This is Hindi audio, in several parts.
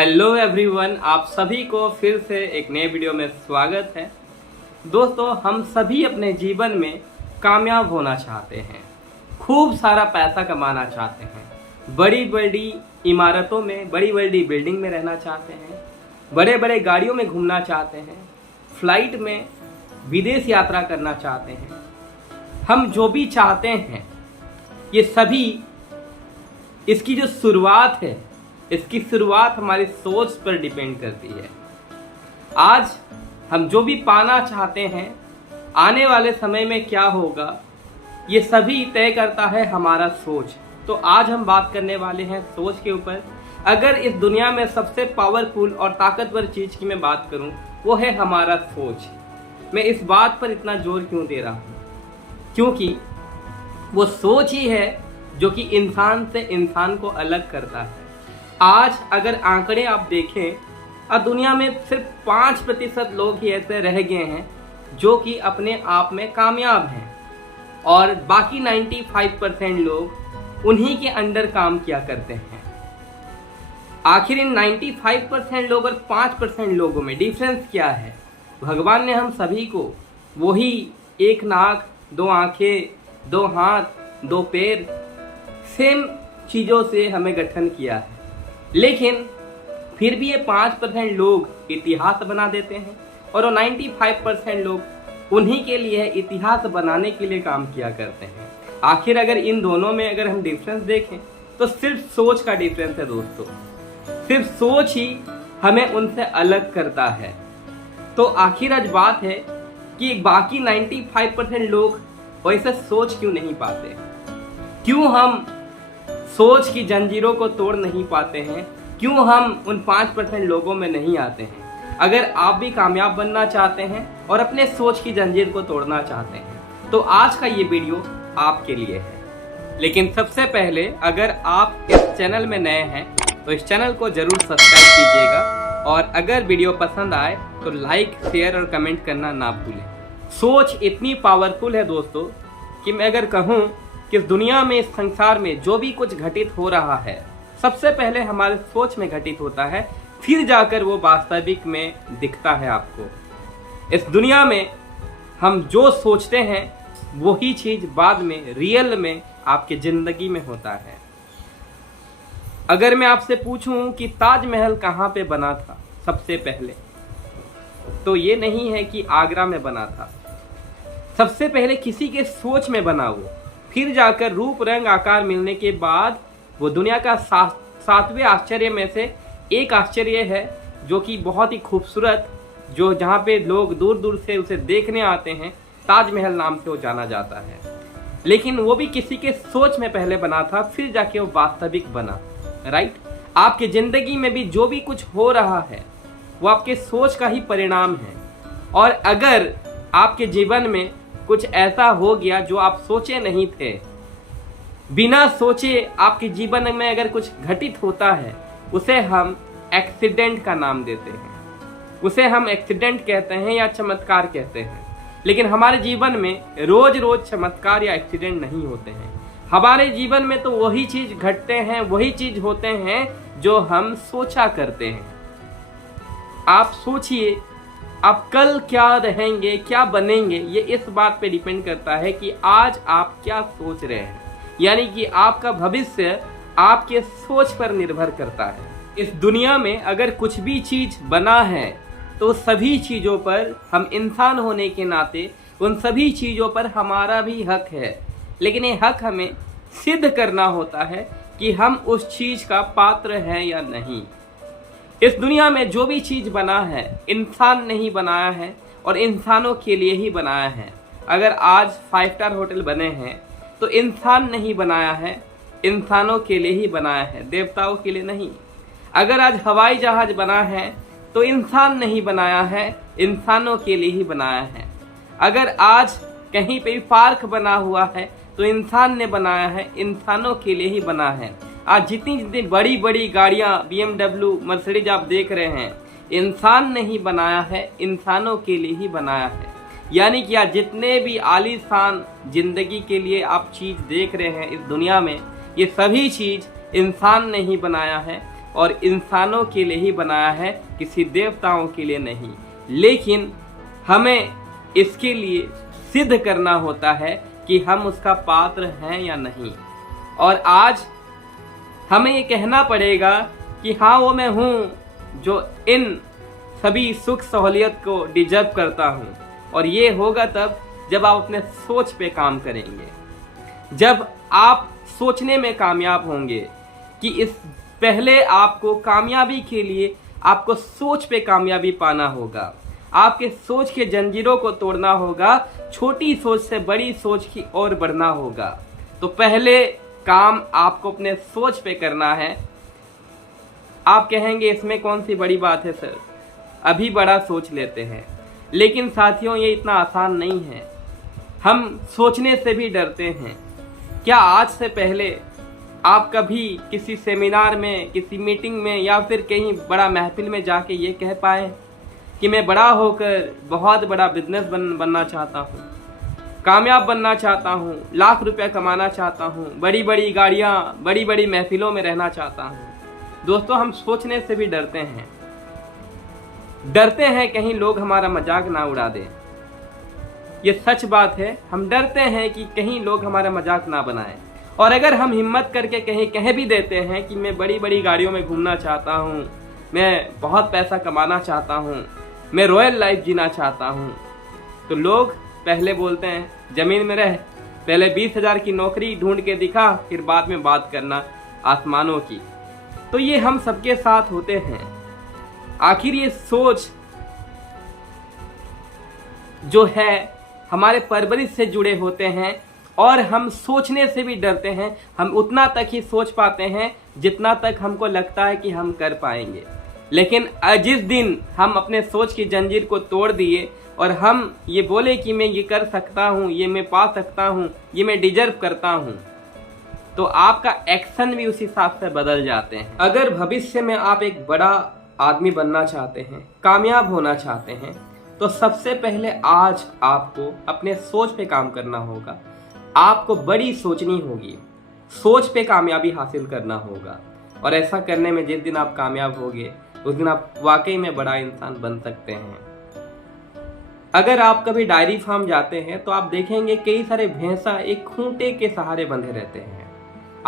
हेलो एवरीवन, आप सभी को फिर से एक नए वीडियो में स्वागत है। दोस्तों, हम सभी अपने जीवन में कामयाब होना चाहते हैं, खूब सारा पैसा कमाना चाहते हैं, बड़ी बड़ी इमारतों में, बड़ी बड़ी बिल्डिंग में रहना चाहते हैं, बड़े बड़े गाड़ियों में घूमना चाहते हैं, फ्लाइट में विदेश यात्रा करना चाहते हैं। हम जो भी चाहते हैं ये सभी, इसकी जो शुरुआत है, इसकी शुरुआत हमारी सोच पर डिपेंड करती है। आज हम जो भी पाना चाहते हैं, आने वाले समय में क्या होगा, ये सभी तय करता है हमारा सोच। तो आज हम बात करने वाले हैं सोच के ऊपर। अगर इस दुनिया में सबसे पावरफुल और ताकतवर चीज की मैं बात करूं, वो है हमारा सोच। मैं इस बात पर इतना जोर क्यों दे रहा हूं? क्योंकि वो सोच ही है जो कि इंसान से इंसान को अलग करता है। आज अगर आंकड़े आप देखें, दुनिया में सिर्फ 5% लोग ही ऐसे रह गए हैं जो कि अपने आप में कामयाब हैं, और बाकी 95% लोग उन्हीं के अंडर काम किया करते हैं। आखिर इन 95% लोग और 5% लोगों में डिफरेंस क्या है? भगवान ने हम सभी को वही एक नाक, दो आंखें, दो हाथ, दो पैर, सेम चीज़ों से हमें गठन किया है, लेकिन फिर भी ये 5% लोग इतिहास बना देते हैं और वो 95% लोग उन्हीं के लिए इतिहास बनाने के लिए काम किया करते हैं। आखिर अगर इन दोनों में अगर हम डिफरेंस देखें तो सिर्फ सोच का डिफरेंस है दोस्तों। सिर्फ सोच ही हमें उनसे अलग करता है। तो आखिर आज बात है कि बाकी 95% लोग वैसे सोच क्यों नहीं पाते? क्यों हम सोच की जंजीरों को तोड़ नहीं पाते हैं? क्यों हम उन 5% लोगों में नहीं आते हैं? अगर आप भी कामयाब बनना चाहते हैं और अपने सोच की जंजीर को तोड़ना चाहते हैं तो आज का ये वीडियो आपके लिए है। लेकिन सबसे पहले, अगर आप इस चैनल में नए हैं तो इस चैनल को जरूर सब्सक्राइब कीजिएगा, और अगर वीडियो पसंद आए तो लाइक, शेयर और कमेंट करना ना भूलें। सोच इतनी पावरफुल है दोस्तों कि मैं अगर कहूँ कि इस दुनिया में, इस संसार में जो भी कुछ घटित हो रहा है, सबसे पहले हमारे सोच में घटित होता है, फिर जाकर वो वास्तविक में दिखता है आपको। इस दुनिया में हम जो सोचते हैं वही चीज बाद में रियल में आपकी जिंदगी में होता है। अगर मैं आपसे पूछूं कि ताजमहल कहाँ पे बना था सबसे पहले, तो ये नहीं है कि आगरा में बना था। सबसे पहले किसी के सोच में बना वो, फिर जाकर रूप रंग आकार मिलने के बाद वो दुनिया का 7वें आश्चर्य में से एक आश्चर्य है, जो कि बहुत ही खूबसूरत, जो जहाँ पे लोग दूर दूर से उसे देखने आते हैं, ताजमहल नाम से वो जाना जाता है। लेकिन वो भी किसी के सोच में पहले बना था, फिर जाके वो वास्तविक बना। राइट? आपके जिंदगी में भी जो भी कुछ हो रहा है वो आपके सोच का ही परिणाम है। और अगर आपके जीवन में कुछ ऐसा हो गया जो आप सोचे नहीं थे, बिना सोचे आपके जीवन में अगर कुछ घटित होता है, उसे हम एक्सीडेंट का नाम देते हैं। उसे हम एक्सीडेंट कहते हैं या चमत्कार कहते हैं। लेकिन हमारे जीवन में रोज रोज चमत्कार या एक्सीडेंट नहीं होते हैं। हमारे जीवन में तो वही चीज घटते हैं, वही चीज होते हैं जो हम सोचा करते हैं। आप सोचिए, आप कल क्या रहेंगे, क्या बनेंगे, ये इस बात पे डिपेंड करता है कि आज आप क्या सोच रहे हैं। यानी कि आपका भविष्य आपके सोच पर निर्भर करता है। इस दुनिया में अगर कुछ भी चीज बना है तो सभी चीजों पर हम इंसान होने के नाते उन सभी चीजों पर हमारा भी हक है। लेकिन ये हक हमें सिद्ध करना होता है कि हम उस चीज का पात्र हैं या नहीं। इस दुनिया में जो भी चीज बना है, इंसान नहीं बनाया है और इंसानों के लिए ही बनाया है। अगर आज 5 स्टार होटल बने हैं तो इंसान नहीं बनाया है, इंसानों के लिए ही बनाया है, देवताओं के लिए नहीं। अगर आज हवाई जहाज बना है तो इंसान नहीं बनाया है, इंसानों के लिए ही बनाया है। अगर आज कहीं पे पार्क बना हुआ है तो इंसान ने बनाया है, इंसानों के लिए ही बना है। आज जितनी जितनी बड़ी बड़ी गाड़ियां, BMW, मर्सिडीज आप देख रहे हैं, इंसान नहीं बनाया है, इंसानों के लिए ही बनाया है। यानी कि आज जितने भी आलीशान जिंदगी के लिए आप चीज देख रहे हैं इस दुनिया में, ये सभी चीज इंसान ने ही बनाया है, और इंसानों के लिए ही बनाया है, किसी देवताओं के लिए नहीं। लेकिन हमें इसके लिए सिद्ध करना होता है कि हम उसका पात्र हैं या नहीं। और आज हमें ये कहना पड़ेगा कि हाँ, वो मैं हूँ जो इन सभी सुख सहूलियत को डिजर्व करता हूँ। और ये होगा तब जब आप अपने सोच पे काम करेंगे, जब आप सोचने में कामयाब होंगे कि इस पहले आपको कामयाबी के लिए आपको सोच पे कामयाबी पाना होगा, आपके सोच के जंजीरों को तोड़ना होगा, छोटी सोच से बड़ी सोच की ओर बढ़ना होगा। तो पहले काम आपको अपने सोच पे करना है। आप कहेंगे इसमें कौन सी बड़ी बात है सर, अभी बड़ा सोच लेते हैं। लेकिन साथियों, ये इतना आसान नहीं है। हम सोचने से भी डरते हैं। क्या आज से पहले आप कभी किसी सेमिनार में, किसी मीटिंग में या फिर कहीं बड़ा महफिल में जाके ये कह पाए कि मैं बड़ा होकर बहुत बड़ा बिजनेस बनना चाहता हूँ, कामयाब बनना चाहता हूँ, लाख रुपया कमाना चाहता हूँ, बड़ी बड़ी गाड़ियाँ, बड़ी बड़ी महफिलों में रहना चाहता हूँ? दोस्तों, हम सोचने से भी डरते हैं। डरते हैं कहीं लोग हमारा मजाक ना उड़ा दें। ये सच बात है। हम डरते हैं कि कहीं लोग हमारा मजाक ना बनाएं। और अगर हम हिम्मत करके कहीं कह भी देते हैं कि मैं बड़ी बड़ी गाड़ियों में घूमना चाहता हूँ, मैं बहुत पैसा कमाना चाहता हूँ, मैं रॉयल लाइफ जीना चाहता हूँ, तो लोग पहले बोलते हैं जमीन में रह, पहले 20,000 की नौकरी ढूंढ के दिखा, फिर बाद में बात करना आसमानों की। तो ये हम सबके साथ होते हैं। आखिर ये सोच जो है हमारे परवरिश से जुड़े होते हैं और हम सोचने से भी डरते हैं। हम उतना तक ही सोच पाते हैं जितना तक हमको लगता है कि हम कर पाएंगे। लेकिन जिस दिन हम अपने सोच की जंजीर को तोड़ दिए और हम ये बोले कि मैं ये कर सकता हूँ, ये मैं पा सकता हूँ, ये मैं डिजर्व करता हूँ, तो आपका एक्शन भी उस हिसाब से बदल जाते हैं। अगर भविष्य में आप एक बड़ा आदमी बनना चाहते हैं, कामयाब होना चाहते हैं, तो सबसे पहले आज आपको अपने सोच पे काम करना होगा। आपको बड़ी सोचनी होगी, सोच पे कामयाबी हासिल करना होगा। और ऐसा करने में जिस दिन आप कामयाब होंगे उस दिन आप वाकई में बड़ा इंसान बन सकते हैं। अगर आप कभी डायरी फार्म जाते हैं तो आप देखेंगे कई सारे भैंसा एक खूंटे के सहारे बंधे रहते हैं।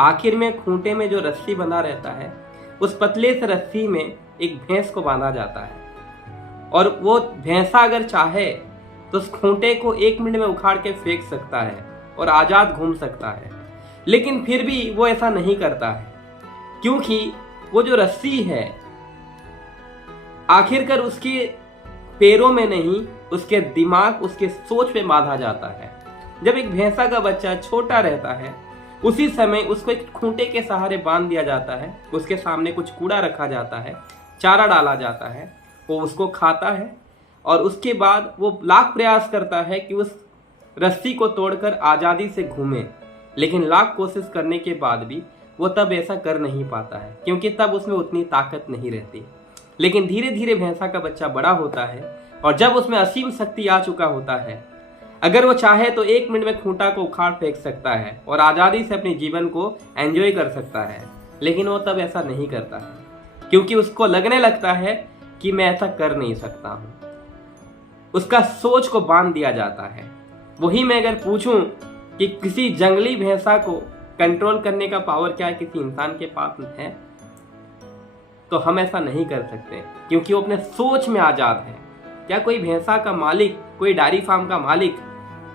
आखिर में खूंटे में जो रस्सी बंधा रहता है, उस पतले से रस्सी में एक भैंस को बांधा जाता है। और वो भैंसा अगर चाहे तो उस खूंटे को 1 मिनट में उखाड़ के फेंक सकता है और आजाद घूम सकता है। लेकिन फिर भी वो ऐसा नहीं करता है, क्योंकि वो जो रस्सी है आखिरकार उसके पैरों में नहीं, उसके दिमाग, उसके सोच पे बांधा जाता है। जब एक भैंसा का बच्चा छोटा रहता है, उसी समय उसको एक खूंटे के सहारे बांध दिया जाता है। उसके सामने कुछ कूड़ा रखा जाता है, चारा डाला जाता है, वो उसको खाता है और उसके बाद वो लाख प्रयास करता है कि उस रस्सी को तोड़कर आज़ादी से घूमे। लेकिन लाख कोशिश करने के बाद भी वो तब ऐसा कर नहीं पाता है, क्योंकि तब उसमें उतनी ताकत नहीं रहती। लेकिन धीरे धीरे भैंसा का बच्चा बड़ा होता है और जब उसमें असीम शक्ति आ चुका होता है, अगर वो चाहे तो 1 मिनट में खूंटा को उखाड़ फेंक सकता है और आज़ादी से अपने जीवन को एंजॉय कर सकता है। लेकिन वो तब ऐसा नहीं करता है, क्योंकि उसको लगने लगता है कि मैं ऐसा कर नहीं सकता हूँ। उसका सोच को बांध दिया जाता है। वही मैं अगर पूछूं कि किसी जंगली भैंसा को कंट्रोल करने का पावर क्या है किसी इंसान के पास है, तो हम ऐसा नहीं कर सकते, क्योंकि वो अपने सोच में आज़ाद है। क्या कोई भैंसा का मालिक, कोई डेयरी फार्म का मालिक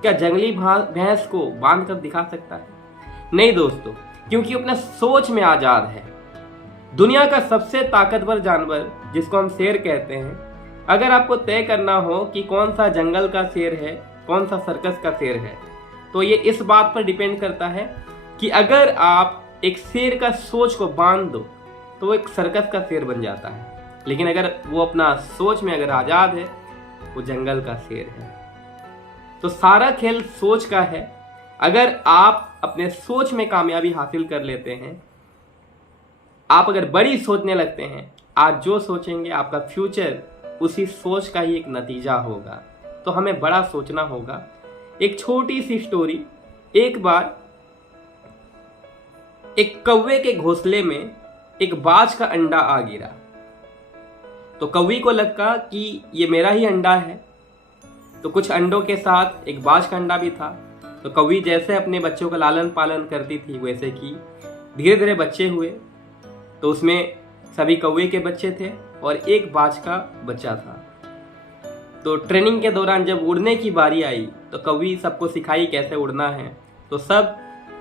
क्या जंगली भैंस को बांध कर दिखा सकता है? नहीं दोस्तों, क्योंकि वो अपने सोच में आज़ाद है। दुनिया का सबसे ताकतवर जानवर जिसको हम शेर कहते हैं, अगर आपको तय करना हो कि कौन सा जंगल का शेर है, कौन सा सर्कस का शेर है, तो ये इस बात पर डिपेंड करता है कि अगर आप एक शेर का सोच को बांध दो तो वो एक सर्कस का शेर बन जाता है। लेकिन अगर वो अपना सोच में अगर आज़ाद है, वो जंगल का शेर है। तो सारा खेल सोच का है। अगर आप अपने सोच में कामयाबी हासिल कर लेते हैं, आप अगर बड़ी सोचने लगते हैं, आज जो सोचेंगे आपका फ्यूचर उसी सोच का ही एक नतीजा होगा। तो हमें बड़ा सोचना होगा। एक छोटी सी स्टोरी, एक बार एक कौवे के घोंसले में एक बाज का अंडा आ गिरा। तो कौवी को लगा कि ये मेरा ही अंडा है। तो कुछ अंडों के साथ एक बाज का अंडा भी था। तो कौवी जैसे अपने बच्चों का लालन पालन करती थी वैसे कि धीरे धीरे बच्चे हुए। तो उसमें सभी कौवे के बच्चे थे और एक बाज का बच्चा था। तो ट्रेनिंग के दौरान जब उड़ने की बारी आई तो कौवी सबको सिखाई कैसे उड़ना है। तो सब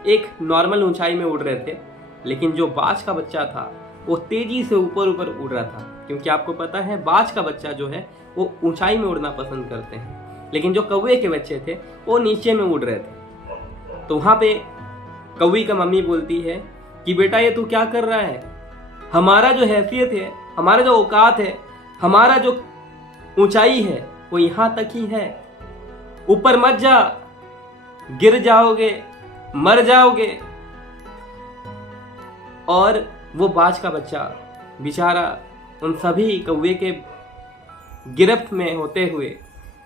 एक नॉर्मल ऊंचाई में उड़ रहे थे, लेकिन जो बाज का बच्चा था वो तेजी से ऊपर ऊपर उड़ रहा था, क्योंकि आपको पता है बाज का बच्चा जो है वो ऊंचाई में उड़ना पसंद करते हैं, लेकिन जो कौवे के बच्चे थे वो नीचे में उड़ रहे थे। तो वहां पे कौवी का मम्मी बोलती है कि बेटा ये तू क्या कर रहा है, हमारा जो हैसियत है, हमारा जो औकात है, हमारा जो ऊंचाई है वो यहां तक ही है, ऊपर मत जा, गिर जाओगे, मर जाओगे। और वो बाज का बच्चा बेचारा उन सभी कौवे के गिरफ्त में होते हुए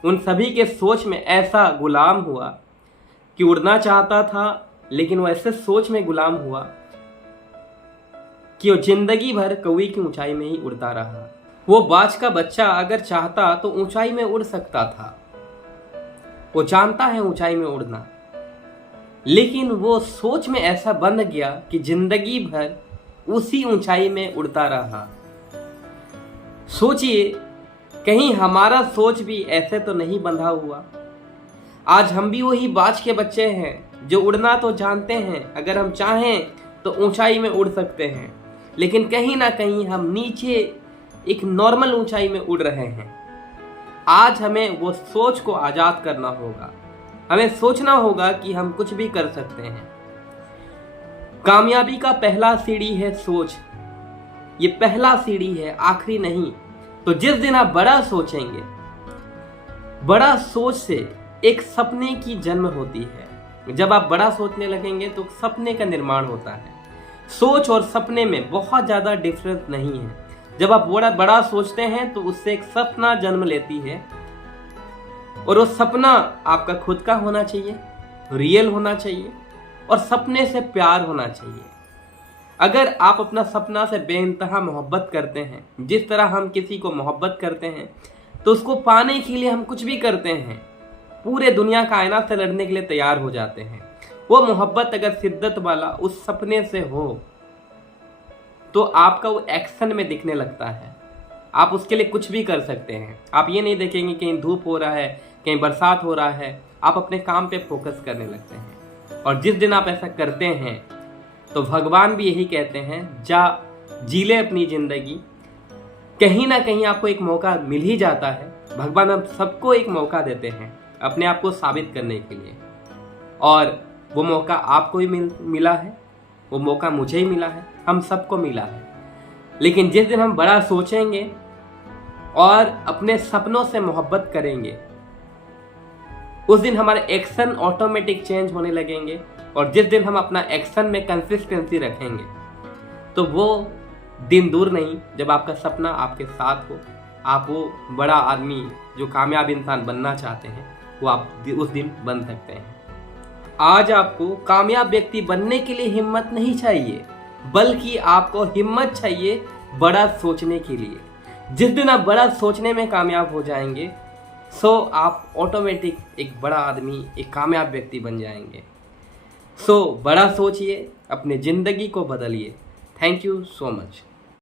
उन सभी के सोच में ऐसा गुलाम हुआ कि उड़ना चाहता था, लेकिन वो ऐसे सोच में गुलाम हुआ कि वो जिंदगी भर कौवे की ऊंचाई में ही उड़ता रहा। वो बाज का बच्चा अगर चाहता तो ऊंचाई में उड़ सकता था, वो जानता है ऊंचाई में उड़ना, लेकिन वो सोच में ऐसा बंध गया कि जिंदगी भर उसी ऊंचाई में उड़ता रहा। सोचिए, कहीं हमारा सोच भी ऐसे तो नहीं बंधा हुआ। आज हम भी वही बाज के बच्चे हैं जो उड़ना तो जानते हैं, अगर हम चाहें तो ऊंचाई में उड़ सकते हैं, लेकिन कहीं ना कहीं हम नीचे एक नॉर्मल ऊंचाई में उड़ रहे हैं। आज हमें वो सोच को आजाद करना होगा। हमें सोचना होगा कि हम कुछ भी कर सकते हैं। कामयाबी का पहला सीढ़ी है सोच। ये पहला सीढ़ी है, आखिरी नहीं। तो जिस दिन आप बड़ा सोचेंगे, बड़ा सोच से एक सपने की जन्म होती है। जब आप बड़ा सोचने लगेंगे तो सपने का निर्माण होता है। सोच और सपने में बहुत ज्यादा डिफरेंस नहीं है। जब आप बड़ा सोचते हैं तो उससे एक सपना जन्म लेती है, और वो सपना आपका खुद का होना चाहिए, रियल होना चाहिए, और सपने से प्यार होना चाहिए। अगर आप अपना सपना से बेइंतहा मोहब्बत करते हैं, जिस तरह हम किसी को मोहब्बत करते हैं, तो उसको पाने के लिए हम कुछ भी करते हैं, पूरे दुनिया कायनात से लड़ने के लिए तैयार हो जाते हैं। वो मोहब्बत अगर शिद्दत वाला उस सपने से हो तो आपका वो एक्शन में दिखने लगता है। आप उसके लिए कुछ भी कर सकते हैं। आप ये नहीं देखेंगे कहीं धूप हो रहा है, कहीं बरसात हो रहा है, आप अपने काम पे फोकस करने लगते हैं। और जिस दिन आप ऐसा करते हैं तो भगवान भी यही कहते हैं, जा जी ले अपनी जिंदगी। कहीं ना कहीं आपको एक मौका मिल ही जाता है। भगवान हम सबको एक मौका देते हैं अपने आप को साबित करने के लिए, और वो मौका आपको ही मिला है, वो मौका मुझे ही मिला है, हम सबको मिला है। लेकिन जिस दिन हम बड़ा सोचेंगे और अपने सपनों से मोहब्बत करेंगे, उस दिन हमारे एक्शन ऑटोमेटिक चेंज होने लगेंगे। और जिस दिन हम अपना एक्शन में कंसिस्टेंसी रखेंगे तो वो दिन दूर नहीं जब आपका सपना आपके साथ हो, आप वो बड़ा आदमी जो कामयाब इंसान बनना चाहते हैं वो आप उस दिन बन सकते हैं। आज आपको कामयाब व्यक्ति बनने के लिए हिम्मत नहीं चाहिए, बल्कि आपको हिम्मत चाहिए बड़ा सोचने के लिए। जिस दिन आप बड़ा सोचने में कामयाब हो जाएंगे, सो आप ऑटोमेटिक एक बड़ा आदमी, एक कामयाब व्यक्ति बन जाएंगे। सो बड़ा सोचिए, अपने ज़िंदगी को बदलिए। Thank you so much.